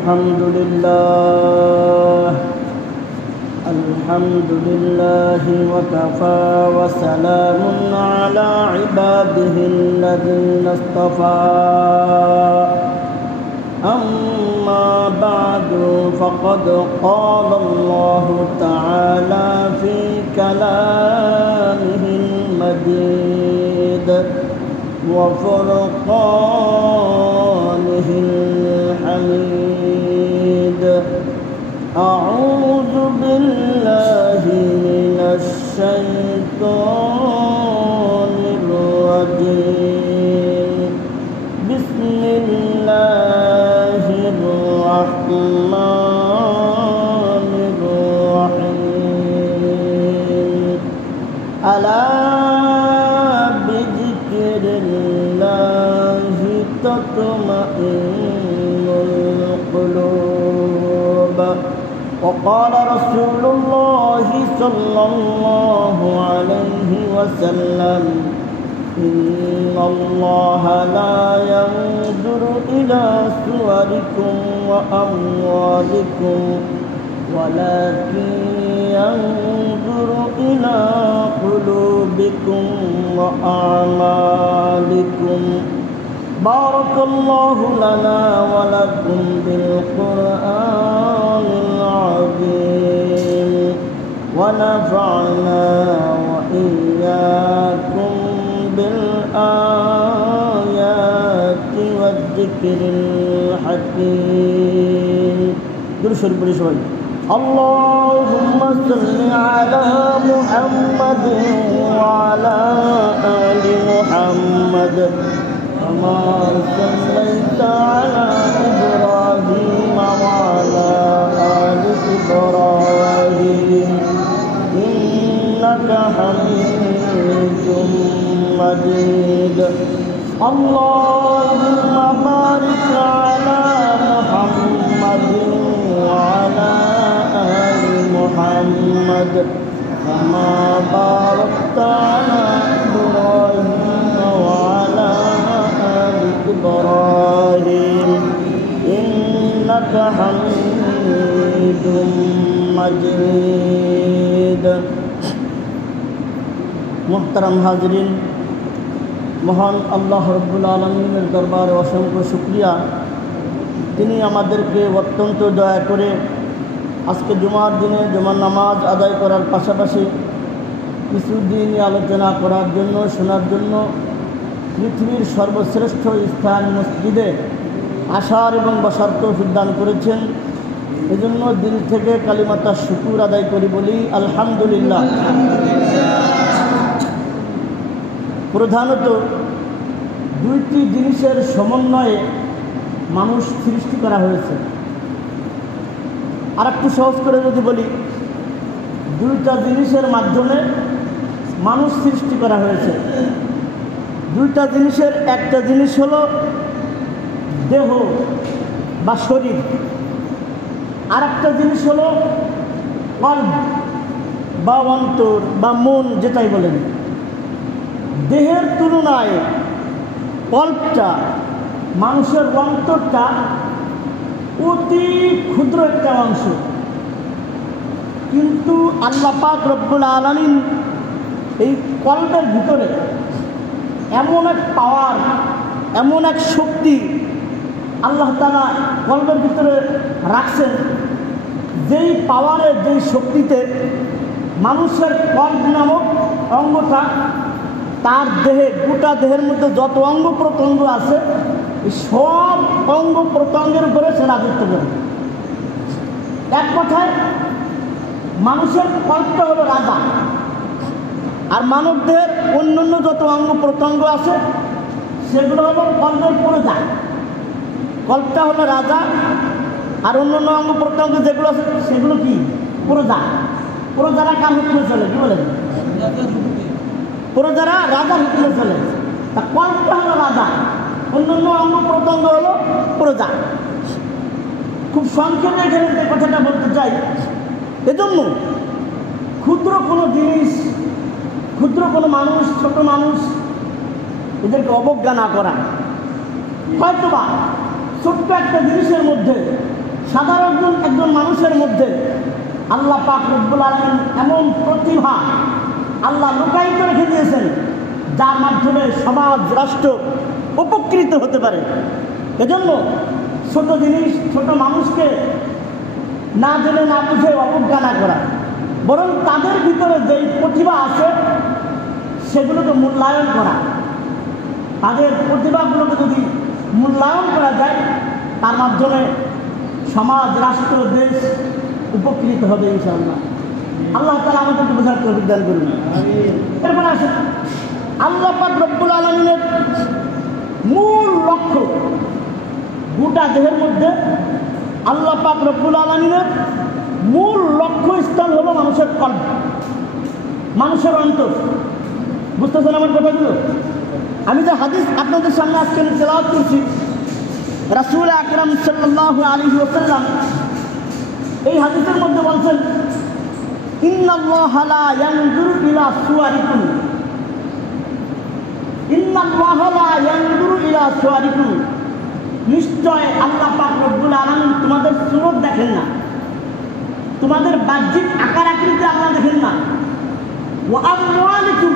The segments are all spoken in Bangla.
الحمد لله وكفى وسلام على عباده الذين اصطفى أما بعد فقد قال الله تعالى في كلامه المجيد وفرقانه الحميد أعوذ بالله من الشيطان الرجيم بسم الله الرحمن الرحيم ألا بذكر الله تطمئن القلوب وقال رسول الله صلى الله عليه وسلم إن الله لا ينظر إلى صوركم وأموالكم ولكن ينظر إلى قلوبكم وأعمالكم بارك الله لنا ولكم بالقرآن العظيم ونفعنا وإياكم بالآيات والذكر الحكيم درشد برشوي اللهم صل على محمد وعلى آل محمد كما صليت على إبراهيم وعلى آل إبراهيم إنك حميد مجيد اللهم بارك على محمد وعلى آل محمد كما باركت على إبراهيم وعلى آل إبراهيم إنك حميد مجيد محترم حاضرین মহান আল্লাহ রব্বুল আলামিনের দরবারে অসংখ্য শুকরিয়া তিনি আমাদেরকে অত্যন্ত দয়া করে আজকে জুমার দিনে জুমার নামাজ আদায় করার পাশাপাশি কিছু দিন আলোচনা করার জন্য শোনার জন্য পৃথিবীর সর্বশ্রেষ্ঠ স্থান মসজিদে আসার এবং বসার তৌফিক দান করেছেন এজন্য দিল থেকে কালিমাতা শুকর আদায় করি বলি আলহামদুলিল্লাহ। প্রধানত দুইটি জিনিসের সমন্বয়ে মানুষ সৃষ্টি করা হয়েছে। আর একটু সহজ করে যদি বলি, দুইটা জিনিসের মাধ্যমে মানুষ সৃষ্টি করা হয়েছে। দুইটা জিনিসের একটা জিনিস হলো দেহ বা শরীর, আর একটা জিনিস হলো কল্ব বা অন্তর বা মন, যেটাই বলেন। দেহের তুলনায় কল্পটা, মানুষের অন্তরটা অতি ক্ষুদ্র একটা অংশ, কিন্তু আল্লাহ পাক রব্বুল আলামিন এই কল্পের ভিতরে এমন এক পাওয়ার, এমন এক শক্তি আল্লাহ তাআলা কল্পের ভিতরে রাখছেন, যেই পাওয়ারে, যেই শক্তিতে মানুষের কল্প নামক অঙ্গটা তার দেহে, গোটা দেহের মধ্যে যত অঙ্গ প্রত্যঙ্গ আছে সব অঙ্গ প্রত্যঙ্গের উপরে সে রাজত্ব করে। এক কথায় মানুষের কল্পটা হলো রাজা, আর মানব দেহের অন্যান্য যত অঙ্গ প্রত্যঙ্গ আছে সেগুলো হলো কল্পের প্রজা। কল্পটা হলো রাজা, আর অন্যান্য অঙ্গ প্রত্যঙ্গ যেগুলো আছে সেগুলো কি প্রজা। প্রজারা কার হুকুমে চলে, কি বলেন? প্রজারা রাজার হুকুমে চলে। তা কল্পটা হলো রাজা, অন্যান্য অঙ্গ প্রত্যঙ্গ হলো প্রজা। খুব সংক্ষেপে এখানে যে কথাটা বলতে চাই, এজন্য ক্ষুদ্র কোনো জিনিস, ক্ষুদ্র কোনো মানুষ, ছোট মানুষ, এদেরকে অবজ্ঞা না করা। হয়তোবা ছোট্ট একটা জিনিসের মধ্যে সাধারণ একজন মানুষের মধ্যে আল্লাহ পাক রব্বুল আলামিন এমন প্রতিভা আল্লাহ লুকায়িত রেখে দিয়েছেন, যার মাধ্যমে সমাজ রাষ্ট্র উপকৃত হতে পারে। এজন্য ছোট জিনিস, ছোট মানুষকে না জেনে না বুঝে অবজ্ঞা না করা, বরং তাদের ভিতরে যেই প্রতিভা আছে সেগুলোকে মূল্যায়ন করা। তাদের প্রতিভাগুলোকে যদি মূল্যায়ন করা যায়, তার মাধ্যমে সমাজ রাষ্ট্র দেশ উপকৃত হবে ইনশাআল্লাহ। আল্লাহ তাআলা আমাদেরকে বোঝার তৌফিক দান করুন। এরপরে আসেন, আল্লাহ পাক রব্বুল আলামিনের মূল লক্ষ্য, গোটা দেহের মধ্যে আল্লাহ পাক রব্বুল আলামিনের মূল লক্ষ্যস্থল হলো মানুষের কল্প, মানুষের অন্তর। বুঝতেছেন আমার কথাগুলো? আমি যে হাদিস আপনাদের সামনে আজকে তেলাওয়াত করছি, রাসূল আকরাম সাল্লাল্লাহু আলাইহি ওয়াসাল্লাম এই হাদিসের মধ্যে বলছেন, ইন্নাল্লাহা লা ইয়ানজুরু ইলা সুওয়ারিকুম, ইন্নাল্লাহা লা ইয়ানজুরু ইলা সুওয়ারিকুম, নিশ্চয় আল্লাহ পাক রব্বুল আলামিন তোমাদের সুরত দেখেন না, তোমাদের বাহ্যিক আকার আকৃতি আল্লাহ দেখেন না। ওয়া আমওয়ালিকুম,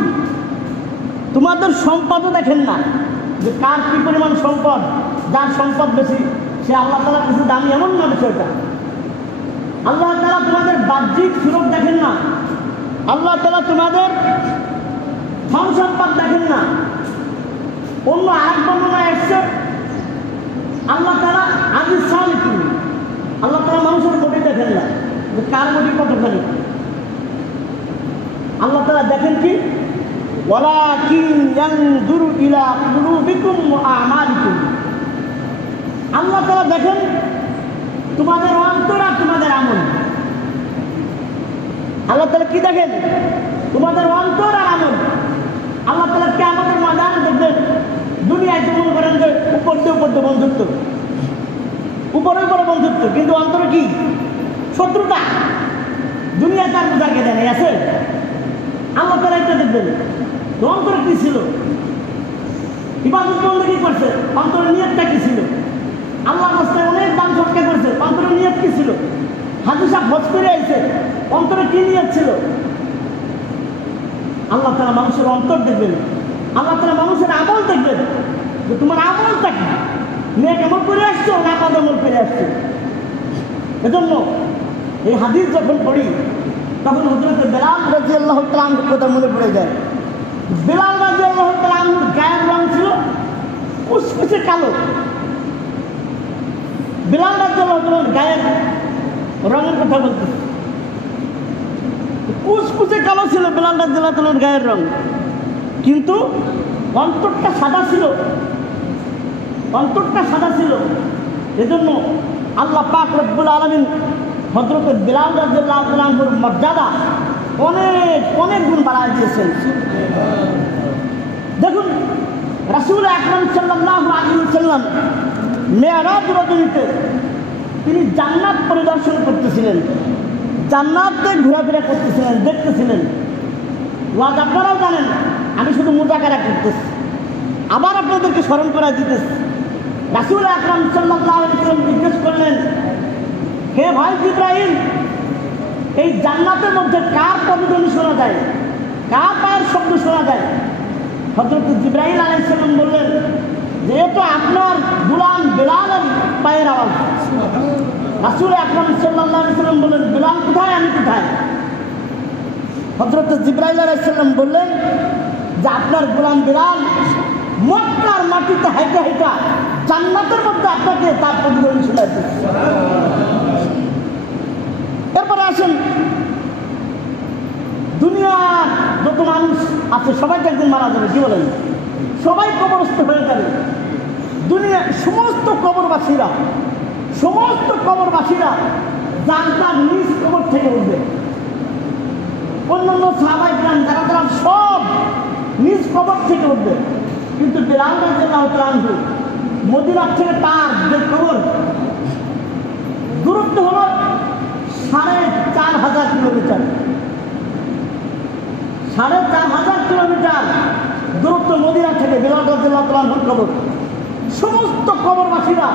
তোমাদের সম্পদও দেখেন না, যে কার কি পরিমাণ সম্পদ, যার সম্পদ বেশি সে আল্লাহ তাআলার কাছে দামি, এমন না বিষয়টা। আল্লাহ তাআলা তোমাদের বাহ্যিক সুরত দেখেন না, আল্লাহ তাআলা তোমাদের ধন সম্পদ দেখেন না। অন্য আরেক বর্ণনায় এসছে আল্লাহ তাআলা আজিজ সালিকুম, আল্লাহ তাআলা মানুষের বডি দেখেন না, যে কার বডি কতখানি। আল্লাহ তাআলা দেখেন কি, ওয়ালাকিন ইয়ানজুরু ইলা কুলুবিকুম ওয়া আমালিকুম, আল্লাহ তাআলা দেখেন তোমাদের অন্তর আর তোমাদের আমল। আল্লাহ তাআলা কি দেখেন? তোমাদের অন্তর আর আমল। আল্লাহ তাআলা কিয়ামতের ময়দানে দেখবেন, দুনিয়ায় তো মনে করেন যে উপর দিয়ে বন্ধুত্ব, উপরে বন্ধুত্ব, কিন্তু অন্তরে কি? শত্রুতা। দুনিয়া তার বোঝাকে দেয় নাই আছে। আল্লাহ তাআলা এটা দেখবেন অন্তরে কি ছিল, ইবাদত বন্দেগী করছে, অন্তরে নিয়তটা কি ছিল, আল্লাহর রাস্তায় অনেক দান সৎকা করছে, অন্তরে নিয়ত কি ছিল, হাজী সাহেব হজ করে আইছে, অন্তরে কি নিয়ত ছিল। আল্লাহ তাআলা মানুষের অন্তর দেখবেন, আল্লাহ তাআলা মানুষের আমল দেখবেন, যে তোমার আমলটা কি, নেক আমল করে আসছো না বদ আমল করে আসছো। এজন্য এই হাদিস যখন পড়ি তখন হযরত বেলাল রাদিয়াল্লাহু তাআলা আনহুর কথা মনে পড়ে যায়। বেলাল রাদিয়াল্লাহু তাআলা আনহুর গায়ের রং ছিল কুচকুচে কালো। বেলাল রাদিয়াল্লাহু তাআলার গায়ের রঙের কথা বলতে, কুচকুচে কালো ছিল বেলাল রাদিয়াল্লাহু তাআলার গায়ের রং, কিন্তু অন্তরটা সাদা ছিল, অন্তরটা সাদা ছিল। এজন্য আল্লাহ পাক রব্বুল আলামিন হযরত বেলাল রাদিয়াল্লাহু তাআলা আনহুর মর্যাদা অনেক অনেক গুণ বাড়ায় দিয়েছেন। দেখুন, রাসূল আকরাম সাল্লাল্লাহু আলাইহি ওয়াসাল্লাম মেরাজ রজনীতে তিনি জান্নাত পরিদর্শন করতেছিলেন, জান্নাতে ঘোরাফেরা করতেছিলেন, দেখতেছিলেন। ওয়াজ আপনারাও জানেন, আমি শুধু মুযাকারা করতেছি, আবার আপনাদেরকে স্মরণ করা দিতেছি। রাসূল আকরাম সাল্লাল্লাহু আলাইহি ওয়াসাল্লাম জিজ্ঞেস করলেন, হে ভাই জিবরাইল, এই জান্নাতের মধ্যে কার পদধ্বনি শোনা যায়, কার পায়ের শব্দ শোনা যায়? হযরত জিবরাইল আলাইহিস সালাম বললেন যে এ তো আপনার গোলাম বেলালের পায়ের আওয়াজ। রাসূল আকরাম সাল্লাল্লাহু আলাইহি ওয়াসাল্লাম বললেন, বেলাল কোথায়, আমি কোথায়? হযরত জিবরাইল আলাইহিস সালাম বললেন যে আপনার গোলাম বেলাল মক্কার মাটিতে হাইটা হাইটা জান্নাতের মধ্যে আপনাকে তার পদধ্বনি শোনাচ্ছে। এরপরে আসেন, দুনিয়ার যত মানুষ আছে সবাইকে একদিন মারা যাবে, কি বলেন? সবাই কবরস্থ হয়ে যাবে। দুনিয়ার সমস্ত কবরবাসীরা জান্নাত নিজ কবর থেকে উঠবে। অন্যান্য সাহাবায়ে কেরাম যারা তারা সব নিজ কবর থেকে উঠবে, কিন্তু বেলাল রাদিয়াল্লাহু তাআলা আনহু মদিনা থেকে তার যে কবর দূরত্ব হলো ৪,৫০০ কিলোমিটার। ৪,৫০০ কিলোমিটার দূরত্ব মদিনা থেকে বেলাল রাদিয়াল্লাহু তাআলা আনহুর কবর। সমস্ত কবরবাসীরা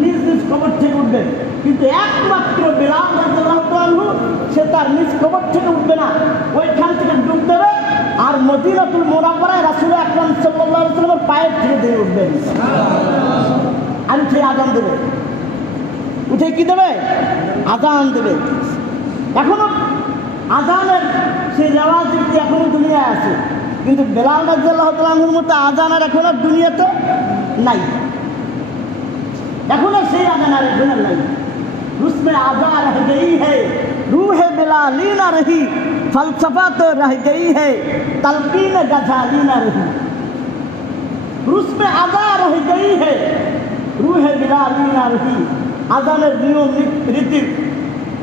নিজ নিজ কবর থেকে উঠবে, কিন্তু একমাত্র বেলাল রাদিয়াল্লাহু আনহু সে তার নিজ কবর থেকে উঠবে না, ওইখান থেকে ডুব দেবে আর মদিনাতুল মুনাওয়ারায় রাসূল আকরাম সাল্লাল্লাহু আলাইহি ওয়াসাল্লামের পায়ের থেকে দিয়ে উঠবে। আর উঠে আযান দেবে, উঠে কি দেবে? আযান দেবে। এখনো আযানের সেই রেওয়াজ এখনো দুনিয়ায় আছে, কিন্তু বেলাল রাদিয়াল্লাহু তাআলা আনহুর মতো আযান আর এখনো দুনিয়াতে নাই। এখনো সেই আযান আর এখনো নাই। उसमें आज़ा रह गई है, रूह बिलाली ना रही, फलसफा तो रह गई है, तलकीन गजाली ना रही। उसमें आज़ा रह गई है, रूह बिलाली ना रही। আযানের নিয়ম রীতি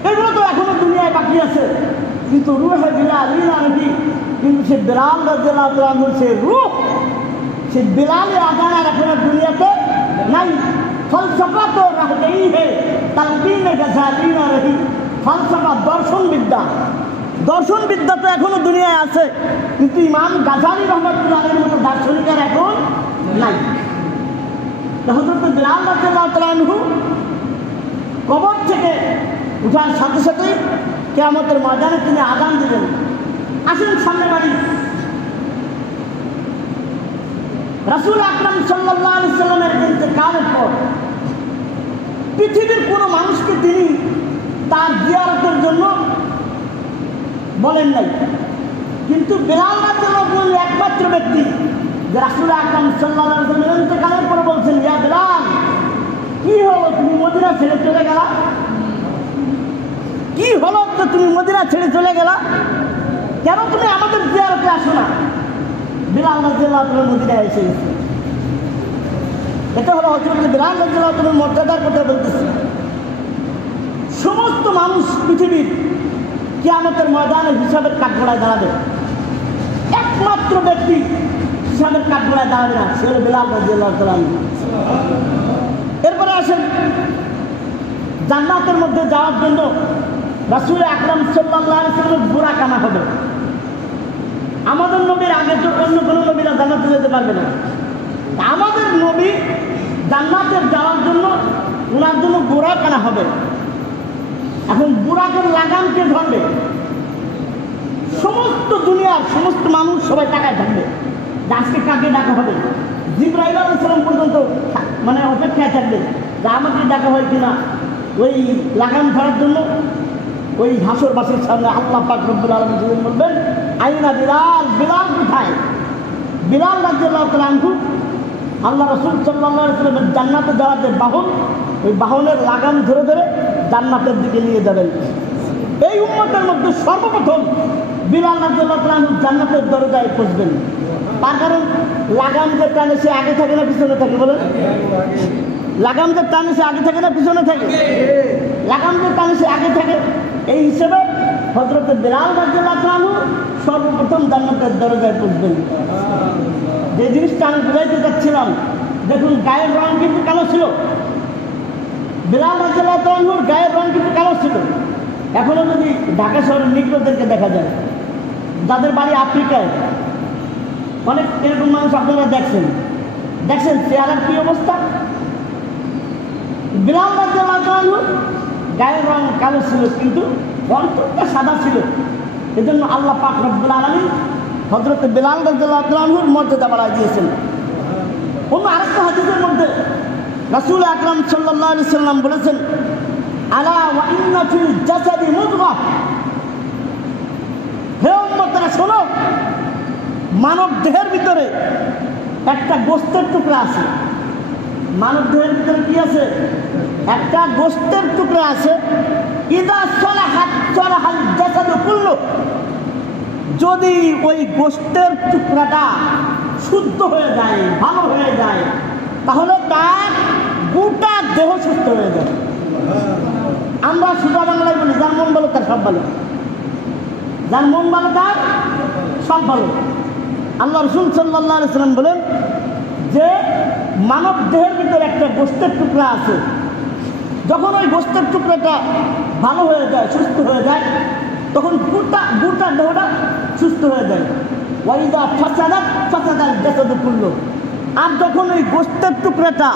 এগুলো তো এখনো দুনিয়ায় বাকি আছে, কিন্তু রুহে বিলালি না রহি, কিন্তু সে বেলাল রাদিয়াল্লাহু তাআলা আনহুর সে রূহ, সে বেলালি আযান আর এখনো দুনিয়াতে নাই। ফলসফা তো রহ গই হে, তালকিন গজালি না রহি। ফলসফা দর্শন বিদ্যা, দর্শন বিদ্যা তো এখনো দুনিয়ায় আছে, কিন্তু ইমাম গাজালি রহমাতুল্লাহ আলাইহির মতো দার্শনিক আর এখন নাই। হযরত বেলাল রাদিয়াল্লাহু তাআলা আনহু কবর থেকে উঠার সাথে সাথেই কিয়ামতের ময়দানে তিনি আযান দিলেন। আসেন সামনে বাড়ি। রাসূল আকরাম সাল্লাল্লাহু আলাইহি ওয়াসাল্লামের ইন্তেকালের পর পৃথিবীর কোনো মানুষকে তিনি তার জিয়ারতের জন্য বলেন নাই, কিন্তু বেলাল রাদিয়াল্লাহু আনহু একমাত্র ব্যক্তি যে রাসূল আকরাম সাল্লাল্লাহু আলাইহি ওয়াসাল্লামের ইন্তেকালের পর বলছেন, ইয়া বেলাল, কি হলো তুমি মদিনা ছেড়ে চলে গেলা? কি হলো তো তুমি মদিনা ছেড়ে চলে গেলা? কেন তুমি আমাদের জিয়ারতে আসো না? বেলাল রাদিয়াল্লাহু তাআলা মদিনায় এসে গেছে। এটা হলো হযরত বেলাল রাদিয়াল্লাহু তাআলার মর্যাদার কথা বলতেছে। সমস্ত মানুষ পৃথিবীর কিয়ামতের ময়দানে হিসাবের কাঠগড়ায় দাঁড়াবে, একমাত্র ব্যক্তি হিসাবের কাঠগড়ায় দাঁড়াবে না, সে হলো বেলাল রাদিয়াল্লাহু তাআলা। এরপরে আসেন, জান্নাতের মধ্যে যাওয়ার জন্য রাসূল আকরাম সাল্লাল্লাহু আলাইহি ওয়াসাল্লামের বুরাক আনা হবে। আমাদের নবীর আগে তো অন্য কোনো নবীরা জান্নাতে যেতে পারবে না। আমাদের নবী জান্নাতে যাওয়ার জন্য ওনার জন্য বুরাক আনা হবে। এখন বুরাকের লাগাম কে ধরবে? সমস্ত দুনিয়ার সমস্ত মানুষ সবাই তাকায় থাকবে যে আজকে কাকে ডাকা হবে। জিবরাইল আলাইহিস সালাম পর্যন্ত মানে অপেক্ষায় থাকবে যে আমাকে ডাকা হয় কিনা ওই লাগাম ধরার জন্য। ওই হাসরবাসীর সামনে আল্লাহ পাক রব্বুল আলামিন বলবেন, আইনা বিলাল, বিলাল কোথায়? বিলাল রাদিয়াল্লাহু তাআলা আনহু আল্লাহ রাসূল সাল্লাল্লাহু আলাইহি ওয়াসাল্লামের জান্নাতে যাওয়ার যে বাহন, ওই বাহনের লাগাম ধরে ধরে জান্নাতের দিকে নিয়ে যাবেন। এই উম্মতের মধ্যে সর্বপ্রথম বিলাল রাদিয়াল্লাহু তাআলা আনহু জান্নাতের দরজায় পৌঁছবেন। তার কারণ লাগাম যে টানে সে আগে থাকে না পিছনে থাকে? বলেন, লাগাম যে টানে সে আগে থাকে না পিছনে থাকে? লাগাম যে টানে সে আগে থাকে। এই হিসেবে হযরত বেলাল রাদিয়াল্লাহু তাআলা আনহু সর্বপ্রথম জান্নাতের দরজায় পৌঁছবেন। যে জিনিসটা আমি বুঝাইতে চাচ্ছিলাম, দেখুন গায়ের রং কিন্তু কালো ছিল, বেলাল রাদিয়াল্লাহু তাআলা আনহুর গায়ের রং কিন্তু কালো ছিল। এখনো যদি ঢাকা শহরের নিগ্রোদেরকে দেখা যায়, যাদের বাড়ি আফ্রিকায়, অনেক এরকম মানুষ আপনারা দেখছেন চেহারার কি অবস্থা। বেলাল রাদিয়াল্লাহু তাআলা আনহু গায়ের রং কালো ছিল, কিন্তু অন্তরটা সাদা ছিল। এজন্য আল্লাহ পাক রব্বুল আলামিন হযরত বেলাল রাদিয়াল্লাহু তাআলা আনহুর মর্যাদা বাড়ায় দিয়েছেন। অন্য আরেকটা হাদিসের মধ্যে রাসূল আকরাম সাল্লাল্লাহু আলাইহি সাল্লাম বলেছেন, আলা ওয়া ইন্না ফিল জাসাদি মুদগাহ, হে উম্মতরা শোনো, মানব দেহের ভিতরে একটা গোশতের টুকরা আছে। মানব দেহের ভিতরে কি আছে? একটা গোশতের টুকরা আছে। ইদা সলাহাত সলাহাল জাসাদু কুল্লু, যদি ওই গোশতের টুকরাটা শুদ্ধ হয়ে যায়, ভালো হয়ে যায়, তাহলে তার গোটা দেহ সুস্থ হয়ে যায়। আমরা সুধা বাংলায় বলি, যার মন ভালো তার সব ভালো, যার মন ভালো তার সব ভালো। আল্লাহ রাসূল সাল্লাল্লাহু আলাইহি ওয়াসাল্লাম বলেন যে মানব দেহের ভিতরে একটা গোশতের টুকরা আছে, যখন ওই গোশতের টুকরাটা ভালো হয়ে যায়, সুস্থ হয়ে যায়, তখন গোটা দেহটা সুস্থ হয়ে যায়। ওয়াইদা ফাসাদাত ফাসাদাল জাসাদু কুল্লু, আর যখন ওই গোস্তের টুকরাটা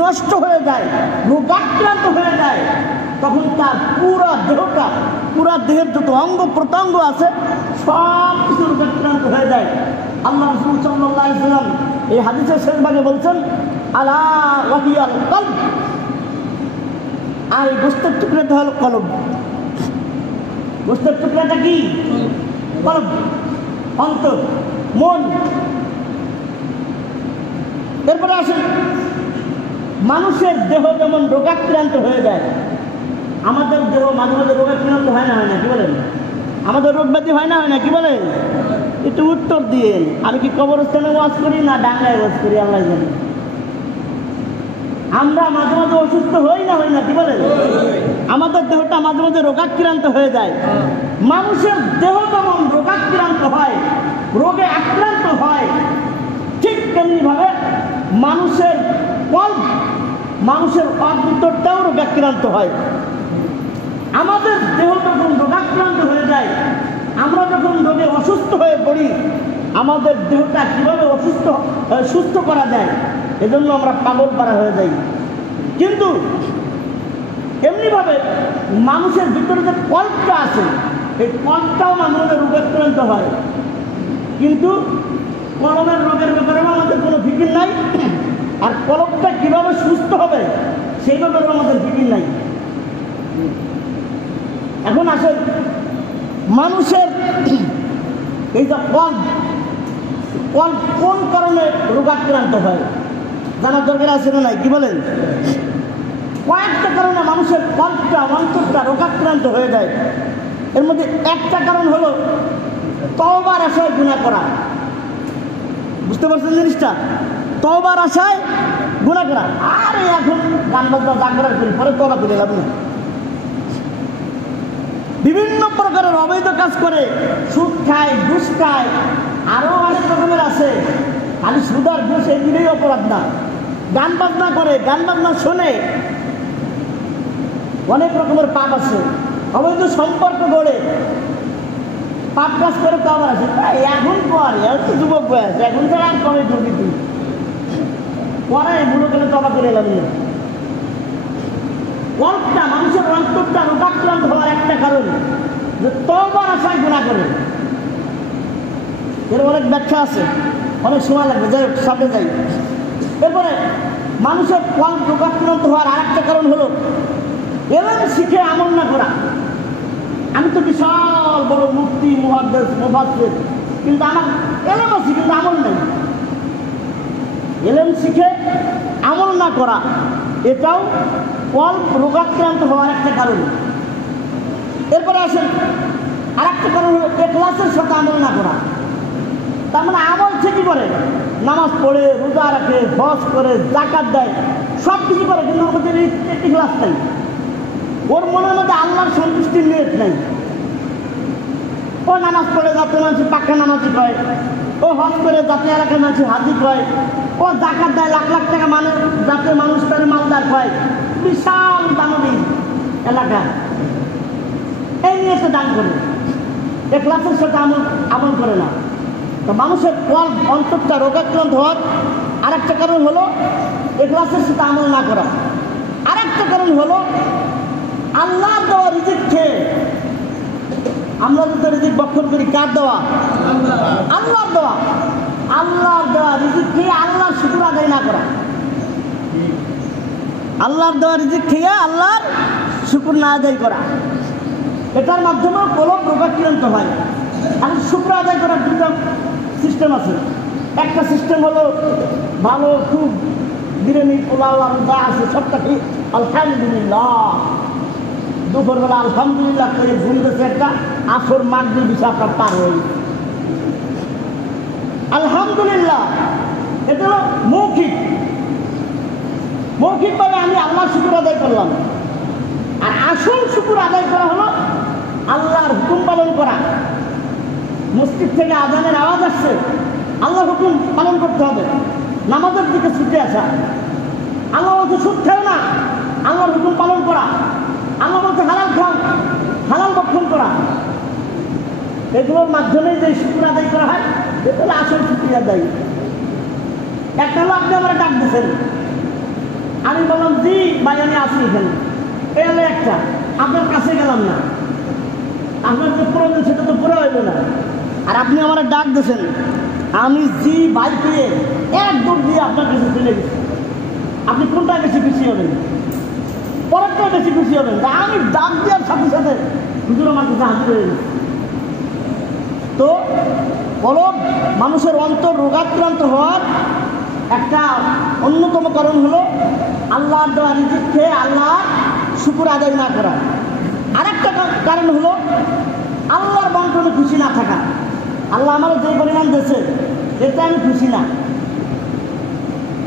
নষ্ট হয়ে যায়, রোগাক্রান্ত হয়ে যায়, তখন তার পুরো দেহটা, পুরা দেহের যত অঙ্গ প্রত্যঙ্গ আছে সব কিছু রোগাক্রান্ত হয়ে যায়। আল্লাহ রাসূল সাল্লাল্লাহু আলাইহি ওয়াসাল্লাম এই হাদিসের শেষ ভাগে বলছেন, আলা ওয়াহিয়াল কলব, আর এই গোস্তের টুকরাটা হলো কলব। গোস্তের টুকরাটা কি? কলব, অন্তর, মন। এরপরে আসেন, মানুষের দেহ যেমন রোগাক্রান্ত হয়ে যায়, আমাদের দেহ মাঝে মাঝে রোগাক্রান্ত হয় না কি বলেন? আমাদের রোগ ব্যাধি হয় না কি বলেন? একটু উত্তর দিয়ে, আমি কি কবরস্থানে ওয়াজ করি না ডাঙ্গায় ওয়াজ করি আল্লাহ জানে। আমরা মাঝে মাঝে অসুস্থ হই না কি বলেন? আমাদের দেহটা মাঝে মাঝে রোগাক্রান্ত হয়ে যায়। মানুষের দেহ যেমন রোগাক্রান্ত হয়, রোগে আক্রান্ত হয়, ঠিক তেমনিভাবে মানুষের কল্প, মানুষের অন্তরটাও রোগাক্রান্ত হয়। আমাদের দেহ যখন রোগাক্রান্ত হয়ে যায়, আমরা যখন রোগে অসুস্থ হয়ে পড়ি, আমাদের দেহটা কীভাবে সুস্থ করা যায়, এজন্য আমরা পাগল পারা হয়ে যাই। কিন্তু এমনিভাবে মানুষের ভিতরে যে কল্পটা আছে, এই কল্পটাও মাঝে মাঝে রোগাক্রান্ত হয়। কিন্তু কলমের রোগের ব্যাপারেও আমাদের কোনো ফিকির নাই, আর কলমটা কীভাবে সুস্থ হবে সেই ব্যাপারেও আমাদের ফিকির নাই। এখন আসেন, মানুষের এই যে কল্প কোন কারণে রোগাক্রান্ত হয় জানার দরকার আছে না নাই? কি বলেন? কয়েকটা কারণে মানুষের কল্পটা, অন্তরটা রোগাক্রান্ত হয়ে যায়। এর মধ্যে একটা কারণ হলো তওবার আশায় গুনাহ করা। বুঝতে পারছেন জিনিসটা? তওবার আশায় গুনাহ করা। আরে এখন গান বাজনা জাগরার করি, পরে তওবা করে লাভ নেই। বিভিন্ন প্রকারের অবৈধ কাজ করে, সুদ খায়, ঘুষ খায়, আরও অনেক রকমের আছে। খালি সুদ আর ঘুষ এই দিনেই অপরাধ না। গান বাজনা করে, গান বাজনা শোনে, অনেক রকমের পাপ আছে। অবৈধ সম্পর্ক গড়ে পাপ কাজ করে তো আবার আছে। এখন পরে তো যুবক বয়স, এখন ছাড়া আর কমে ঢুকি তুই পরে বুড়ো গেলে তবা করে এলাম। কল্পটা, মানুষের অন্তরটা রোগাক্রান্ত হওয়ার একটা কারণ যে তওবার আশায় গুনাহ করে। এর অনেক ব্যাখ্যা আছে, অনেক সময় লাগবে, যাই হোক সামনে যাই। এরপরে মানুষের কল্প রোগাক্রান্ত হওয়ার আরেকটা কারণ হলো এলেম শিখে আমল না করা। আমি তো বিশাল বড় মুফতি, মুহাদ্দিস, মুফাসসির, কিন্তু আমার এলেম আছে কিন্তু আমল নেই। এলেম শিখে আমল না করা, এটাও কল্প রোগাক্রান্ত হওয়ার একটা কারণ। এরপরে আসেন, আরেকটা কারণ হলো ইখলাসের সাথে আমল না করা। তার মানে আমল ঠিকই করে, নামাজ পড়ে, রোজা রাখে, হজ করে, যাকাত দেয়, সব কিছু করে, কিন্তু ওর মধ্যে ইখলাস নেই। ওর মনের মধ্যে আল্লাহর সন্তুষ্টির নিয়ত নেই। ও নামাজ পড়ে যাতে মানুষ পাক্কা নামাজি কয়, ও হজ করে যাতে এলাকার মানুষ হাজি কয়, ও যাকাত দেয় লাখ লাখ টাকা মানুষ যাতে মানুষ তার মালদার কয়, বিশাল দানবী এলাকা, এই নিয়ে সে দান করে, ইখলাসের সাথে আমল করে না। তো মানুষের কল্প, অন্তরটা রোগাক্রান্ত হওয়ার আরেকটা কারণ হলো ইখলাসের সাথে আমল না করা। আরেকটা কারণ হলো আল্লাহর দেওয়া রিজিক খেয়ে, আমরা যদি রিজিক ভক্ষণ করি, কার দেওয়া? আল্লাহর দেওয়া। আল্লাহর দেওয়া রিজিক খেয়ে আল্লাহর শুকর আদায় না করা। আল্লাহর দেওয়া রিজিক খেয়ে আল্লাহর শুকর না আদায় করা, এটার মাধ্যমেও কলব রোগাক্রান্ত হয়। আর শুকর আদায় করার দুটো সিস্টেম আছে। একটা সিস্টেম হলো ভালো, খুব বিরিয়ানি, পোলাও আর যা আছে সবটা কি আলহামদুলিল্লাহ, দুপুরবেলা আলহামদুলিল্লাহ করে ঘুমতেছে, একটা আসর মাগরিব বিষয় আপনার পার হয়ে গেছে, আলহামদুলিল্লাহ। এটা হলো মৌখিকভাবে আমি আল্লাহর শুকর আদায় করলাম। আর আসল শুকর আদায় করা হলো আল্লাহর হুকুম পালন করা। মসজিদ থেকে আজানের আওয়াজ আসছে, আল্লাহর হুকুম পালন করতে হবে, নামাজের দিকে ছুটে আসা। আল্লাহ বলছে সুদ খেও না, আল্লাহর হুকুম পালন করা। আল্লাহ বলছে হালাল খাও, হালাল ভক্ষণ করা। এগুলোর মাধ্যমে যে শুকর আদায় করা হয়, এটা হলো আসল শুকর আদায়। একটা হলো আপনি আমার ডাক দিয়েছেন, আমি বললাম জি ভাই আমি আসি এখানে, এই হলো একটা। আপনার কাছে গেলাম না, আপনার যে প্রয়োজন সেটা তো পুরো হইল না। আর আপনি আমার ডাক দিয়েছেন, আমি জি ভাই পেয়ে এক দৌড় দিয়ে আপনার কাছে চলে গেছি। আপনি কোনটা বেশি খুশি হবেন? পরেরটা বেশি খুশি হবেন? আমি ডাক দেওয়ার সাথে সাথে হুজুর আমার কাছে হাজির হয়ে গেছে। তো বলো, মানুষের অন্তর রোগাক্রান্ত হওয়ার একটা অন্যতম কারণ হলো আল্লাহর দেওয়া রিজিক খেয়ে আল্লাহ শুকর আদায় না করা। আরেকটা কারণ হলো আল্লাহর বন্টনে খুশি না থাকা। আল্লাহ আমার যে পরিমাণ দিয়েছে এতে আমি খুশি না,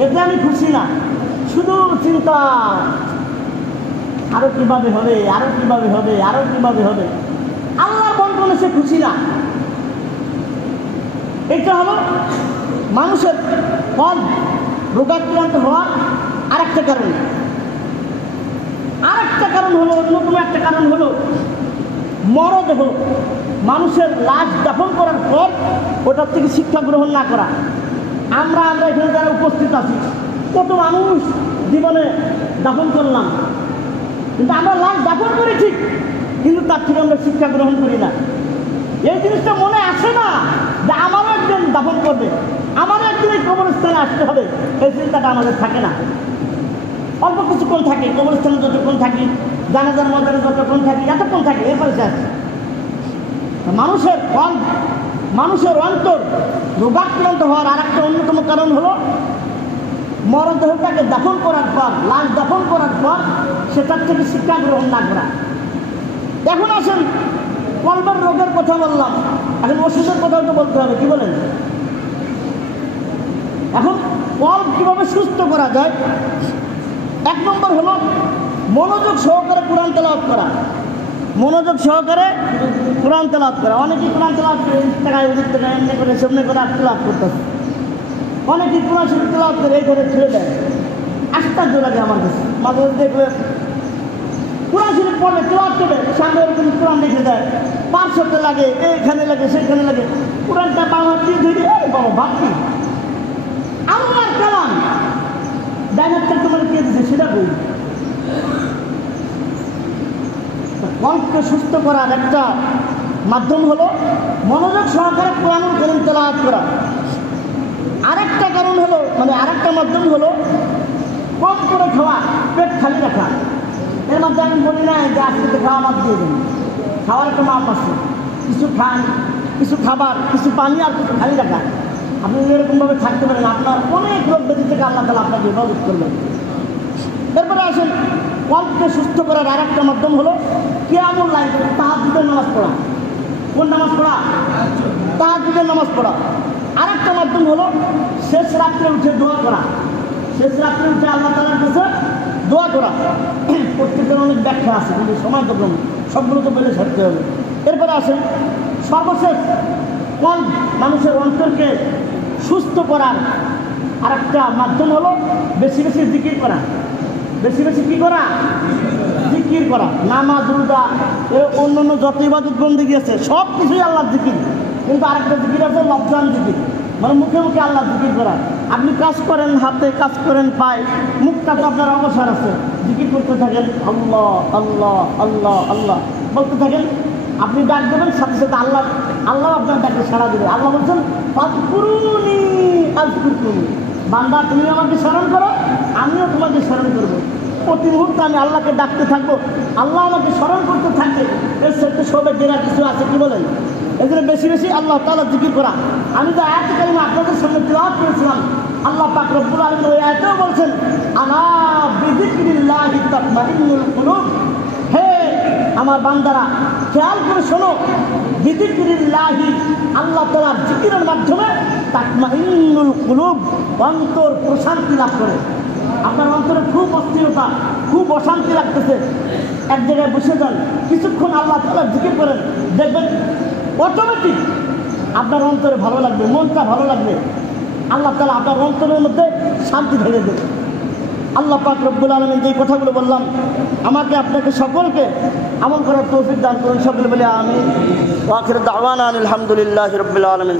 এতে আমি খুশি না, শুধু চিন্তা আরো কিভাবে হবে, আরো কিভাবে হবে, আরো কিভাবে হবে। আল্লাহর বন্টনে সে খুশি না। এটা হলো মানুষের কম রোগাক্রান্ত হওয়ার আরেকটা কারণ। আরেকটা কারণ হলো, অন্যতম একটা কারণ হলো মরদেহ মানুষের লাশ দাফন করার পর ওটার থেকে শিক্ষা গ্রহণ না করা। আমরা এখানে যারা উপস্থিত আছি, কত মানুষ জীবনে দাফন করলাম, কিন্তু আমরা লাশ দাফন করি ঠিক, কিন্তু তার থেকে আমরা শিক্ষা গ্রহণ করি না। এই জিনিসটা মনে আসে না যে আমারও একজন দাফন করবে, আমারও একদিন এই কবরস্থানে আসতে হবে। এই চিন্তাটা আমাদের থাকে না। অল্প কিছুক্ষণ থাকে, কবরস্থানে যতক্ষণ থাকি, জানাজার ময়দানে যতক্ষণ থাকি, এতক্ষণ থাকে, এরপরে শেষ। মানুষের অন্তর রোগাক্রান্ত হওয়ার আর একটা অন্যতম কারণ হলো মরদেহটাকে দাফন করার পর, লাশ দাফন করার পর সেটার থেকে শিক্ষা গ্রহণ না করা। এখন আসেন, কলবের রোগের কথা বললাম, এখন ওষুধের কথাও তো বলতে হবে, কি বলেন? এখন কলব কিভাবে সুস্থ করা যায়? এক নম্বর হলো মনোযোগ সহকারে কোরআন তেলাওয়াত করা। মনোযোগ সহকারে কোরআন তেলাওয়াত করা। অনেকেই কোরআন তেলাওয়াত করে টাকায় ওদিক থেকে এমনি করে সামনে করে তেলাওয়াত করতেছে। অনেকেই কোরআন শরীফ তেলাওয়াত করে এই করে ছেড়ে দেয়। আশ্চর্য লাগে আমার কাছে। মাঝে মাঝে দেখবে কোরআন শরীফ পড়বে, তেলাওয়াত করবে, সামনে ওরকম কোরআন লিখে দেয়, পার্শ্বতে লাগে, এইখানে লাগে, সেইখানে লাগে, কোরআনটা বাংলা দিয়ে ধরে এই বাবা ভাবছি আল্লাহর কালাম ডাইনারটা তোমার কে দিচ্ছে সেটা বই। কণ্ঠকে সুস্থ করার একটা মাধ্যম হলো মনোযোগ সহকারে কোরআনুল কারীম তেলাওয়াত করা। আরেকটা কারণ হলো, আরেকটা মাধ্যম হলো কম করে খাওয়া, পেট খালি রাখা। এর মধ্যে আমি বলি না যে আজকে খাওয়া মাপ দিয়ে দিন, খাওয়ার একটা মাপ আছে। কিছু খান, কিছু খাবার, কিছু পানি, আর কিছু খালি রাখা। আপনি এরকমভাবে থাকতে পারেন, আপনার অনেক রোগ ব্যাধি থেকে আল্লাহ তাআলা আপনাকে হেফাজত করবেন। এরপরে আসেন, কল্পকে সুস্থ করার আর একটা মাধ্যম হলো কিয়ামুল লাইল, তাহাজ্জুদের নামাজ পড়া। কোন নামাজ পড়া? তাহাজ্জুদের নামাজ পড়া। আর একটা মাধ্যম হলো শেষ রাত্রে উঠে দোয়া করা। শেষ রাত্রে উঠে আল্লাহ তাআলার কাছে দোয়া করা। প্রত্যেকের অনেক ব্যাখ্যা আছে, কিন্তু সময় তো কম, সবগুলো তো বলে ছাড়তে হবে। এরপরে আসেন সর্বশেষ, মানুষের অন্তরকে সুস্থ করার আর একটা মাধ্যম হলো বেশি বেশি জিকির করা। বেশি বেশি কি করা? জিকির করা। নামাজ, রোজা, অন্যান্য যত ইবাদত বন্দেগী আছে সব কিছুই আল্লাহর জিকির। কিন্তু আরেকটা জিকির আছে লফজান জিকির, মুখে মুখে আল্লাহর জিকির করা। আপনি কাজ করেন হাতে, কাজ করেন পায়ে, মুখটা তো আপনার অবসর আছে, জিকির করতে থাকেন, আল্লাহ আল্লাহ আল্লাহ আল্লাহ বলতে থাকেন। আপনি ডাক দেবেন, সাথে সাথে আল্লাহ আপনার ডাকে সাড়া দেবে। আল্লাহ বলছেন ফাযকুরুনি আযকুরকুম, বান্দা তুমি আমাকে স্মরণ করো, আমিও তোমাকে স্মরণ করবো। প্রতি মুহূর্তে আমি আল্লাহকে ডাকতে থাকবো, আল্লাহ আমাকে স্মরণ করতে থাকবে। এর সাথে সবে দেওয়া কিছু আছে, কি বলেন? এই জন্য বেশি বেশি আল্লাহ তাআলা জিকির করা। আমি তো আয়াত কারিমা আপনাদের সামনে তেলাওয়াত করেছিলাম। আল্লাহ পাক রব্বুল আলামিন ওই আয়াতেও বলছেন আলা বিযিকরিল্লাহি তাতমাইন্নুল কুলুব, হে আমার বান্দারা খেয়াল করে শোনো, বিযিকরিল্লাহি, আল্লাহ তাআলার জিকিরের মাধ্যমে তাতমাইন্নুল কুলুব, অন্তর প্রশান্তি লাভ করে। আপনার অন্তরে খুব অস্থিরতা, খুব অশান্তি লাগতেছে, এক জায়গায় বসে যান, কিছুক্ষণ আল্লাহ তাআলার জিকির করেন, দেখবেন অটোমেটিক আপনার অন্তরে ভালো লাগবে, মনটা ভালো লাগবে। আল্লাহ তাআলা আপনার অন্তরের মধ্যে শান্তি ধরে দেবে। আল্লাহ পাক রব্বুল আলামিন যে কথাগুলো বললাম, আমাকে আপনাকে সকলকে আমল করার তৌফিক দান করুন। সকলে বলে আমিন। ওয়া আখিরু দাওয়ানা আলহামদুলিল্লাহি রাব্বিল আলামিন।